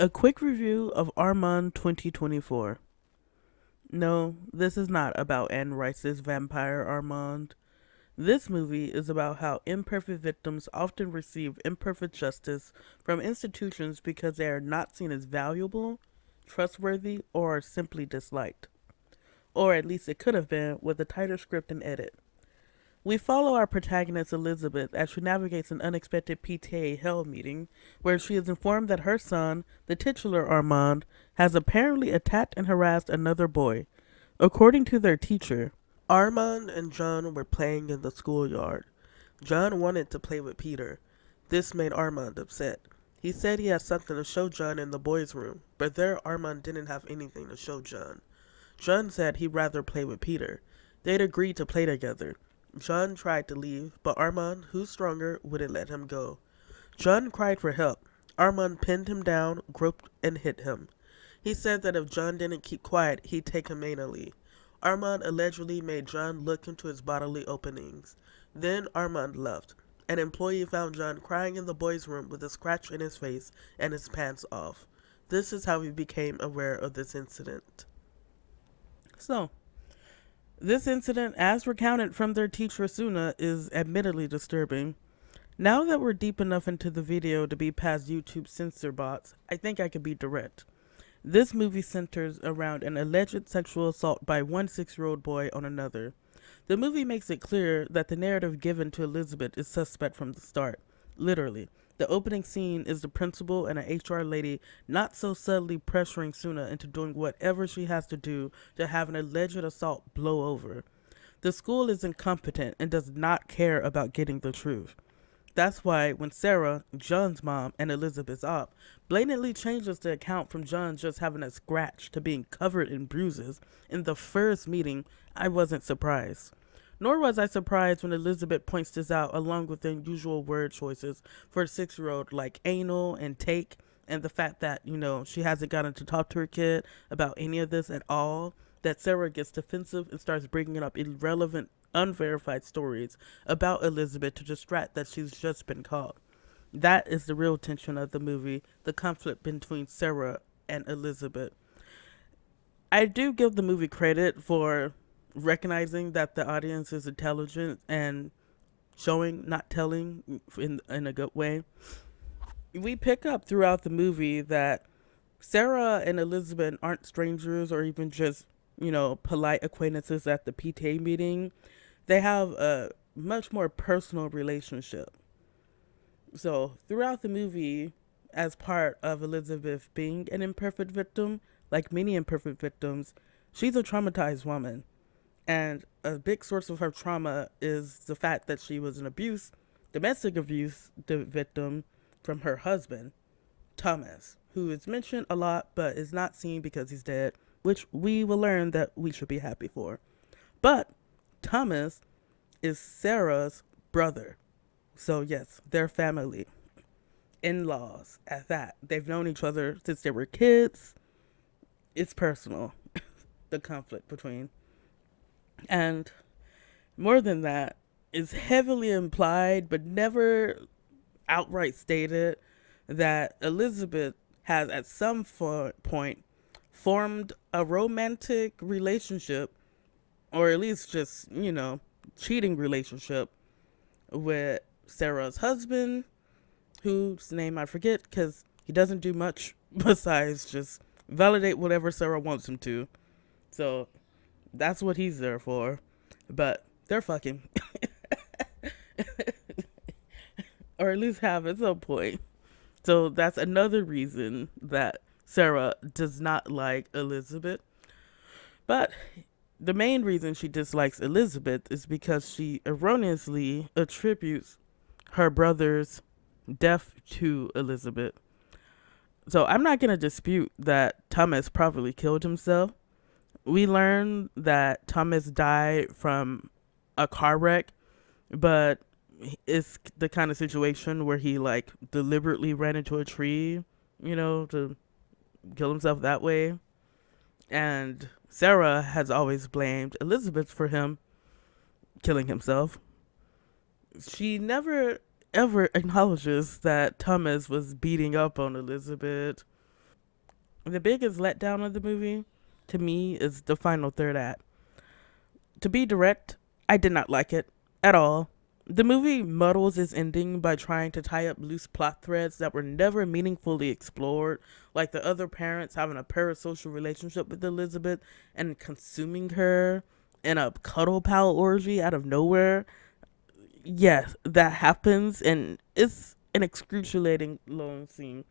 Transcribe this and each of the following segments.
A quick review of Armand 2024. No, this is not about Anne Rice's vampire Armand. This movie is about how imperfect victims often receive imperfect justice from institutions because they are not seen as valuable, trustworthy, or are simply disliked. Or at least it could have been with a tighter script and edit. We follow our protagonist Elizabeth as she navigates an unexpected PTA hell meeting where she is informed that her son, the titular Armand, has apparently attacked and harassed another boy. According to their teacher, Armand and John were playing in the schoolyard. John wanted to play with Peter. This made Armand upset. He said he had something to show John in the boys' room, but there Armand didn't have anything to show John. John said he'd rather play with Peter. They'd agreed to play together. John tried to leave, but Armand, who's stronger, wouldn't let him go. John cried for help. Armand pinned him down, groped, and hit him. He said that if John didn't keep quiet, he'd take him anally. Armand allegedly made John look into his bodily openings. Then Armand left. An employee found John crying in the boys' room with a scratch in his face and his pants off. This is how he became aware of this incident. So, this incident, as recounted from their teacher Suna, is admittedly disturbing. Now that we're deep enough into the video to be past YouTube censor bots, I think I can be direct. This movie centers around an alleged sexual assault by one 6-year-old boy on another. The movie makes it clear that the narrative given to Elizabeth is suspect from the start. Literally. The opening scene is the principal and an HR lady not so subtly pressuring Suna into doing whatever she has to do to have an alleged assault blow over. The school is incompetent and does not care about getting the truth. That's why when Sarah, John's mom, and Elizabeth's op, blatantly changes the account from John just having a scratch to being covered in bruises in the first meeting, I wasn't surprised. Nor was I surprised when Elizabeth points this out along with the unusual word choices for a 6-year-old like anal and take, and the fact that, she hasn't gotten to talk to her kid about any of this at all, that Sarah gets defensive and starts bringing up irrelevant, unverified stories about Elizabeth to distract that she's just been caught. That is the real tension of the movie, the conflict between Sarah and Elizabeth. I do give the movie credit for recognizing that the audience is intelligent and showing, not telling, in a good way. We pick up throughout the movie that Sarah and Elizabeth aren't strangers or even just, polite acquaintances at the PTA meeting. They have a much more personal relationship. So, throughout the movie, as part of Elizabeth being an imperfect victim, like many imperfect victims, she's a traumatized woman. And a big source of her trauma is the fact that she was an domestic abuse victim from her husband, Thomas, who is mentioned a lot but is not seen because he's dead, which we will learn that we should be happy for. But Thomas is Sarah's brother. So, yes, they're family, in laws at that. They've known each other since they were kids. It's personal, the conflict between. And more than that, is heavily implied but never outright stated that Elizabeth has at some point formed a romantic relationship, or at least just, cheating relationship with Sarah's husband, whose name I forget because he doesn't do much besides just validate whatever Sarah wants him to. So that's what he's there for. But they're fucking. Or at least have at some point. So that's another reason that Sarah does not like Elizabeth. But the main reason she dislikes Elizabeth is because she erroneously attributes her brother's death to Elizabeth. So I'm not going to dispute that Thomas probably killed himself. We learn that Thomas died from a car wreck, but it's the kind of situation where he like deliberately ran into a tree, to kill himself that way. And Sarah has always blamed Elizabeth for him killing himself. She never ever acknowledges that Thomas was beating up on Elizabeth The biggest letdown of the movie, to me, is the final third act. To be direct, I did not like it at all. The movie muddles its ending by trying to tie up loose plot threads that were never meaningfully explored, like the other parents having a parasocial relationship with Elizabeth and consuming her in a cuddle pal orgy out of nowhere. Yes, that happens, and it's an excruciating long scene.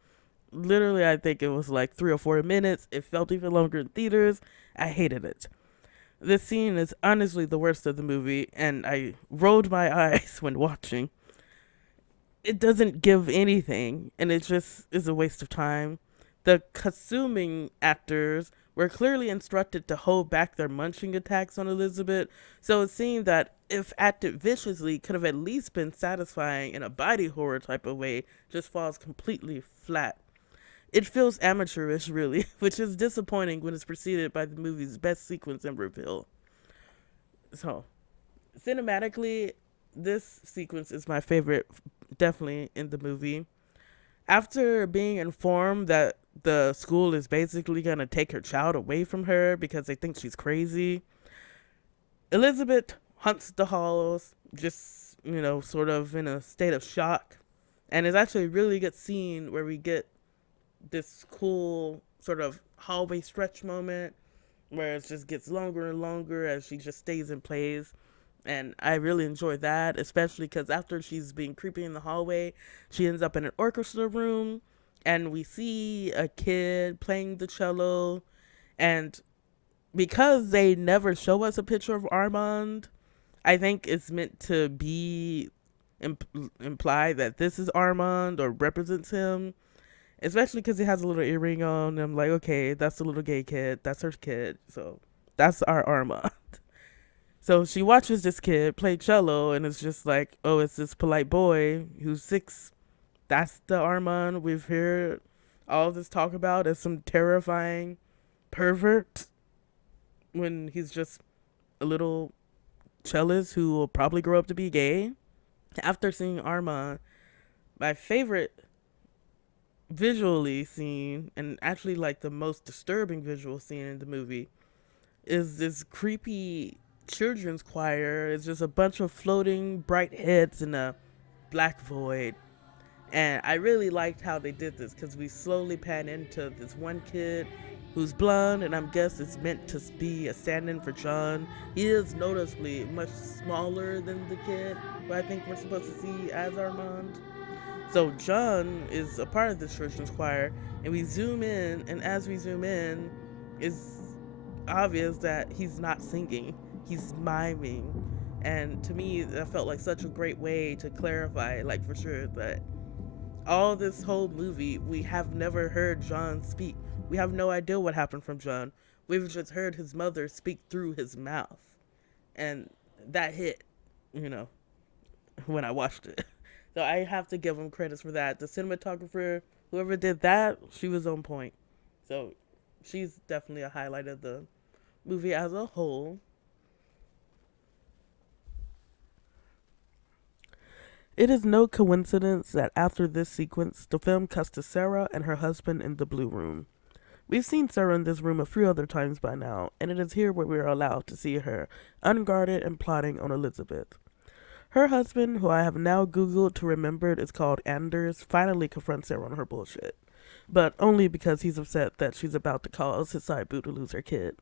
Literally, I think it was like 3 or 4 minutes. It felt even longer in theaters. I hated it. This scene is honestly the worst of the movie, and I rolled my eyes when watching. It doesn't give anything, and it just is a waste of time. The consuming actors were clearly instructed to hold back their munching attacks on Elizabeth, so it seemed that if acted viciously, could have at least been satisfying in a body horror type of way, just falls completely flat. It feels amateurish, really, which is disappointing when it's preceded by the movie's best sequence and reveal. So, cinematically, this sequence is my favorite, definitely, in the movie. After being informed that the school is basically going to take her child away from her because they think she's crazy, Elizabeth hunts the halls, just, sort of in a state of shock. And it's actually a really good scene where we get this cool sort of hallway stretch moment where it just gets longer and longer as she just stays in place. And I really enjoy that, especially because after she's being creepy in the hallway, she ends up in an orchestra room, and we see a kid playing the cello. And because they never show us a picture of Armand, I think it's meant to be imply that this is Armand or represents him, especially because he has a little earring on. I'm like, okay, that's the little gay kid. That's her kid. So that's our Armand. So she watches this kid play cello, and it's just like, oh, it's this polite boy who's 6. That's the Armand we've heard all this talk about as some terrifying pervert when he's just a little cellist who will probably grow up to be gay. After seeing Armand, my favorite visually scene, and actually like the most disturbing visual scene in the movie, is this creepy children's choir. It's just a bunch of floating bright heads in a black void. And I really liked how they did this because we slowly pan into this one kid who's blonde, and I'm guess it's meant to be a stand-in for John. He is noticeably much smaller than the kid who I think we're supposed to see as Armand. So John is a part of the children's choir, and we zoom in, and as we zoom in, it's obvious that he's not singing, he's miming. And to me, that felt like such a great way to clarify, like for sure, that all this whole movie, we have never heard John speak. We have no idea what happened from John. We've just heard his mother speak through his mouth. And that hit, you know, when I watched it. So I have to give him credits for that. The cinematographer, whoever did that, she was on point. So she's definitely a highlight of the movie as a whole. It is no coincidence that after this sequence, the film cuts to Sarah and her husband in the blue room. We've seen Sarah in this room a few other times by now, and it is here where we are allowed to see her, unguarded and plotting on Elizabeth. Her husband, who I have now Googled to remember is called Anders, finally confronts Sarah on her bullshit. But only because he's upset that she's about to cause his side boo to lose her kid.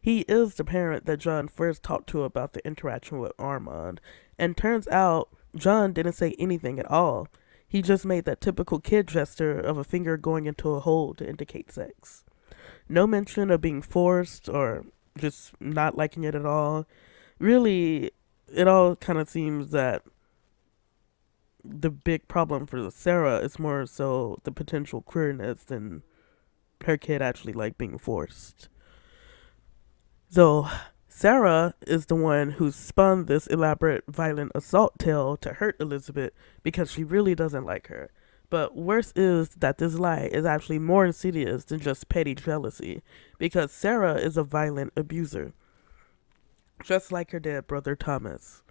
He is the parent that John first talked to about the interaction with Armand, and turns out John didn't say anything at all. He just made that typical kid gesture of a finger going into a hole to indicate sex. No mention of being forced or just not liking it at all. Really, it all kind of seems that the big problem for Sarah is more so the potential queerness than her kid actually like being forced. So Sarah is the one who spun this elaborate violent assault tale to hurt Elizabeth because she really doesn't like her. But worse is that this lie is actually more insidious than just petty jealousy, because Sarah is a violent abuser, just like her dead brother Thomas.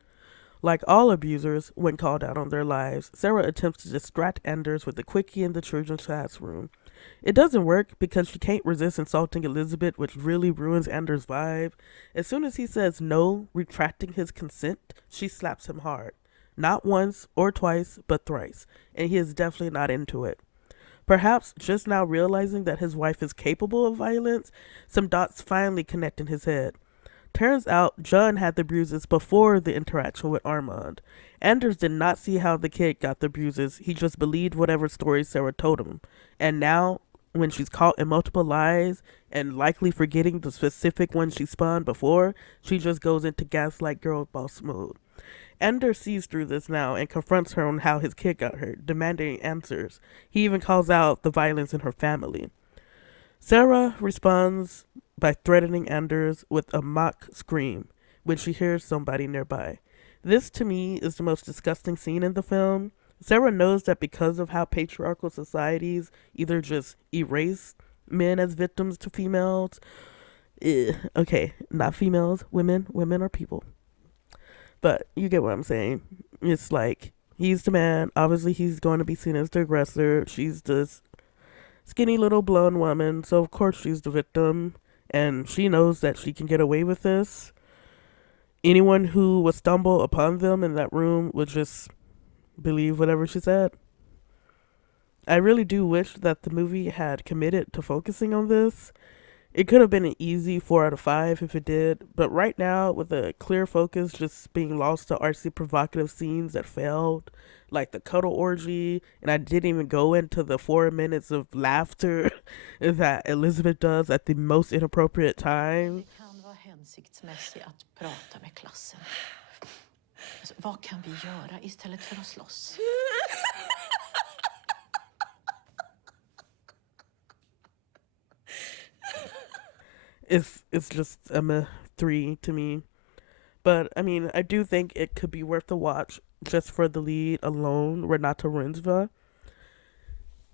Like all abusers, when called out on their lives, Sarah attempts to distract Anders with a quickie in the children's classroom. It doesn't work because she can't resist insulting Elizabeth, which really ruins Anders' vibe. As soon as he says no, retracting his consent, she slaps him hard. Not once or twice, but thrice, and he is definitely not into it. Perhaps just now realizing that his wife is capable of violence, some dots finally connect in his head. Turns out John had the bruises before the interaction with Armand. Anders did not see how the kid got the bruises, he just believed whatever story Sarah told him. And now, when she's caught in multiple lies and likely forgetting the specific one she spun before, she just goes into gaslight girl boss mode. Ender sees through this now and confronts her on how his kid got hurt, demanding answers. He even calls out the violence in her family. Sarah responds by threatening Anders with a mock scream when she hears somebody nearby. This, to me, is the most disgusting scene in the film. Sarah knows that because of how patriarchal societies either just erase men as victims to females. Okay, not females, women are people. But you get what I'm saying. It's like he's the man. Obviously, he's going to be seen as the aggressor. She's this skinny little blonde woman, so of course she's the victim, and she knows that she can get away with this. Anyone who would stumble upon them in that room would just believe whatever she said. I really do wish that the movie had committed to focusing on this. It could have been an easy 4 out of 5 if it did, but right now, with a clear focus just being lost to artsy provocative scenes that failed, like the cuddle orgy, and I didn't even go into the 4 minutes of laughter that Elizabeth does at the most inappropriate time. Det kan vara hänsiktsmässigt att prata med klassen. Alltså, vad kan vi göra istället för att slåss? It's just a 3 to me. But I mean, I do think it could be worth the watch just for the lead alone, Renate Reinsve.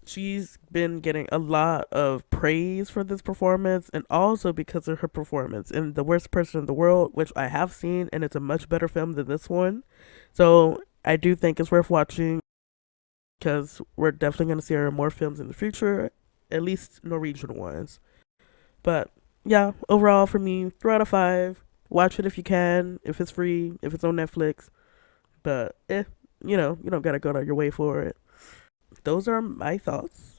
She's been getting a lot of praise for this performance and also because of her performance in The Worst Person in the World, which I have seen, and it's a much better film than this one. So I do think it's worth watching because we're definitely going to see her in more films in the future, at least Norwegian ones. But yeah, overall for me, 3 out of 5. Watch it if you can, if it's free, if it's on Netflix. But you don't gotta go out your way for it. Those are my thoughts.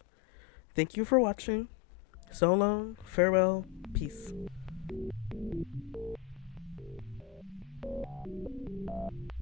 Thank you for watching. So long, farewell, peace.